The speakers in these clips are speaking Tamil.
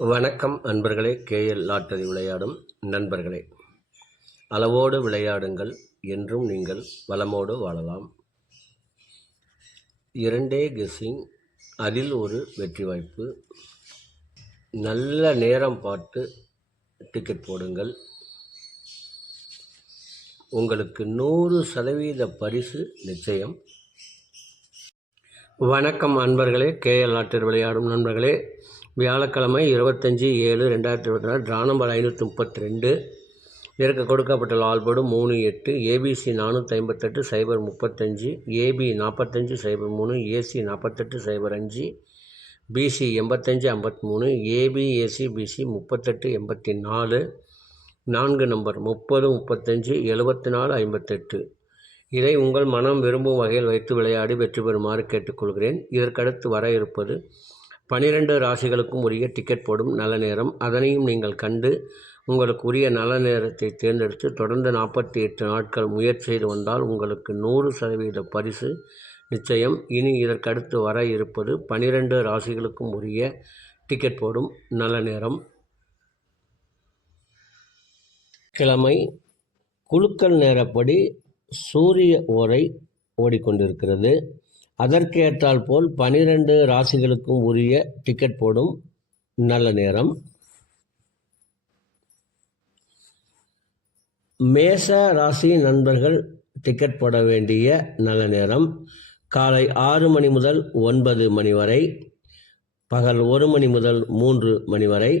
வணக்கம் அன்பர்களே. கேஎல் லாட்டரி விளையாடும் நண்பர்களே, அளவோடு விளையாடுங்கள், என்றும் நீங்கள் வளமோடு வாழலாம். 2 கெஸ்ஸிங், அதில் ஒரு வெற்றி வாய்ப்பு. நல்ல நேரம் பார்த்து டிக்கெட் போடுங்கள். உங்களுக்கு 100% பரிசு நிச்சயம். வணக்கம் அன்பர்களே. கேஎல் லாட்டரி விளையாடும் நண்பர்களே, வியாழக்கிழமை 25/7/2024, டிரா நம்பர் 532. இதற்கு கொடுக்கப்பட்ட லால்போர்டு 3, 8, ABC 458 035, AB 45 03, AC 48 05, BC 85 53, AB AC BC 38 84, 4 number 30 35 74 58. இதை உங்கள் மனம் விரும்பும் வகையில் வைத்து விளையாடி வெற்றி பெறுமாறு கேட்டுக்கொள்கிறேன். இதற்கடுத்து வர இருப்பது 12 ராசிகளுக்கும் உரிய டிக்கெட் போடும் நல்ல நேரம். அதனையும் நீங்கள் கண்டு உங்களுக்கு உரிய நல்ல நேரத்தை தேர்ந்தெடுத்து தொடர்ந்து 48 நாட்கள் முயற்சி செய்து வந்தால் உங்களுக்கு 100% பரிசு நிச்சயம். இனி இதற்கடுத்து வர இருப்பது 12 ராசிகளுக்கும் உரிய டிக்கெட் போடும் நல்ல நேரம். கிழமை குலுக்கல் நேரப்படி சூரிய ஓரை ஓடிக்கொண்டிருக்கிறது. அதற்கேற்றால் போல் 12 ராசிகளுக்கும் உரிய டிக்கெட் போடும் நல்ல நேரம். மேச ராசி நண்பர்கள் டிக்கெட் போட வேண்டிய நல்ல நேரம் காலை 6 மணி முதல் 9 மணி வரை, பகல் 1 மணி முதல் 3 மணி வரை.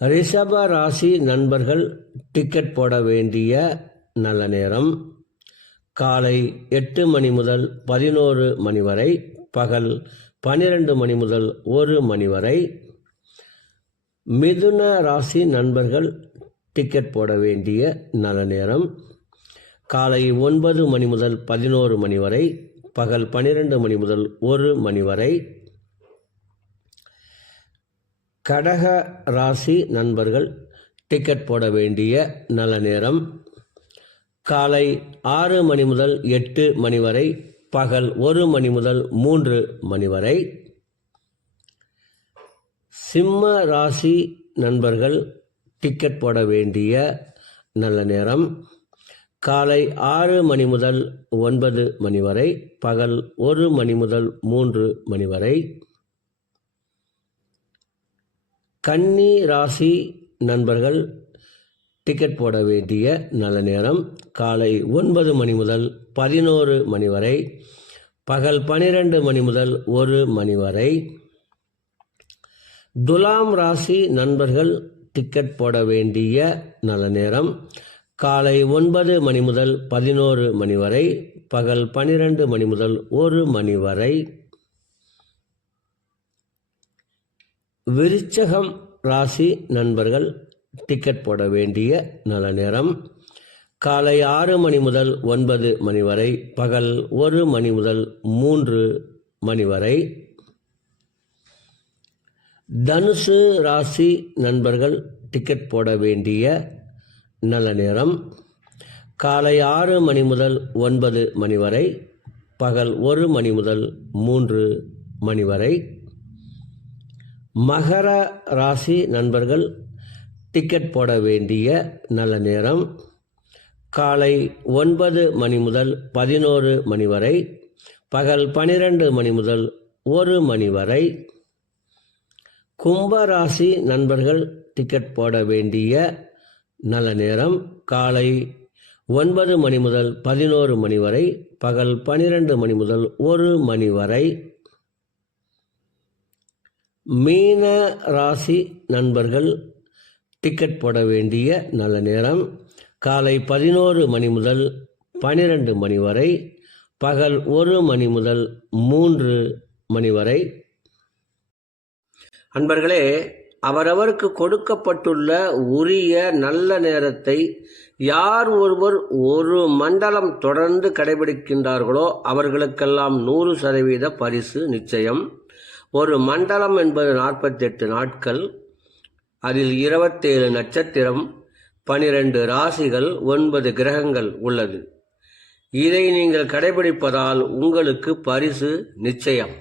ரிஷப ராசி நண்பர்கள் டிக்கெட் போட வேண்டிய நல்ல நேரம் காலை 8 மணி முதல் 11 மணி வரை, பகல் 12 மணி முதல் 1 மணி வரை. மிதுன ராசி நண்பர்கள் டிக்கெட் போட வேண்டிய நல்ல நேரம் காலை 9 மணி முதல் 11 மணி வரை, பகல் 12 மணி முதல் 1 மணி வரை. கடக ராசி நண்பர்கள் டிக்கெட் போட வேண்டிய நல்ல நேரம் காலை 6 மணி முதல் 8 மணி வரை, பகல் 1 மணி முதல் 3 மணி வரை. சிம்ம ராசி நண்பர்கள் டிக்கெட் போட வேண்டிய நல்ல நேரம் காலை 6 மணி முதல் 9 மணி வரை, பகல் 1 மணி முதல் 3 மணி வரை. கன்னி ராசி நண்பர்கள் டிக்கெட் போட வேண்டிய நல்ல நேரம் காலை 9 மணி முதல் 11 மணி வரை, பகல் 12 மணி முதல் 1 மணி வரை. துலாம் ராசி நண்பர்கள் டிக்கெட் போட வேண்டிய நல்ல நேரம் காலை 9 மணி முதல் 11 மணி வரை, பகல் 12 மணி முதல் 1 மணி வரை. விருச்சகம் ராசி நண்பர்கள் டிக்கெட் போட வேண்டிய நல்ல நேரம் காலை 6 மணி முதல் 9 மணி வரை, பகல் 1 மணி முதல் 3 மணி வரை. தனுசு ராசி நண்பர்கள் டிக்கெட் போட வேண்டிய நல்ல நேரம் காலை 6 மணி முதல் 9 மணி வரை, பகல் 1 மணி முதல் 3 மணி வரை. மகர ராசி நண்பர்கள் டிக்கெட் போட வேண்டிய நல்ல நேரம் காலை 9 மணி முதல் 11 மணி வரை, பகல் 12 மணி முதல் 1 மணி வரை. கும்ப ராசி நண்பர்கள் டிக்கெட் போட வேண்டிய நல்ல நேரம் காலை 9 மணி முதல் 11 மணி வரை, பகல் 12 மணி முதல் 1 மணி வரை. மீன ராசி நண்பர்கள் டிக்கெட் போட வேண்டிய நல்ல நேரம் காலை 11 மணி முதல் 12 மணி வரை, பகல் 1 மணி முதல் 3 மணி வரை. அன்பர்களே, அவரவருக்கு கொடுக்கப்பட்டுள்ள உரிய நல்ல நேரத்தை யார் ஒருவர் ஒரு மண்டலம் தொடர்ந்து கடைபிடிக்கின்றார்களோ அவர்களுக்கெல்லாம் 100% பரிசு நிச்சயம். ஒரு மண்டலம் என்பது 48 நாட்கள். அதில் 27 நட்சத்திரம், 12 ராசிகள், 9 கிரகங்கள் உள்ளது. இதை நீங்கள் கடைபிடிப்பதால் உங்களுக்கு பரிசு நிச்சயம்.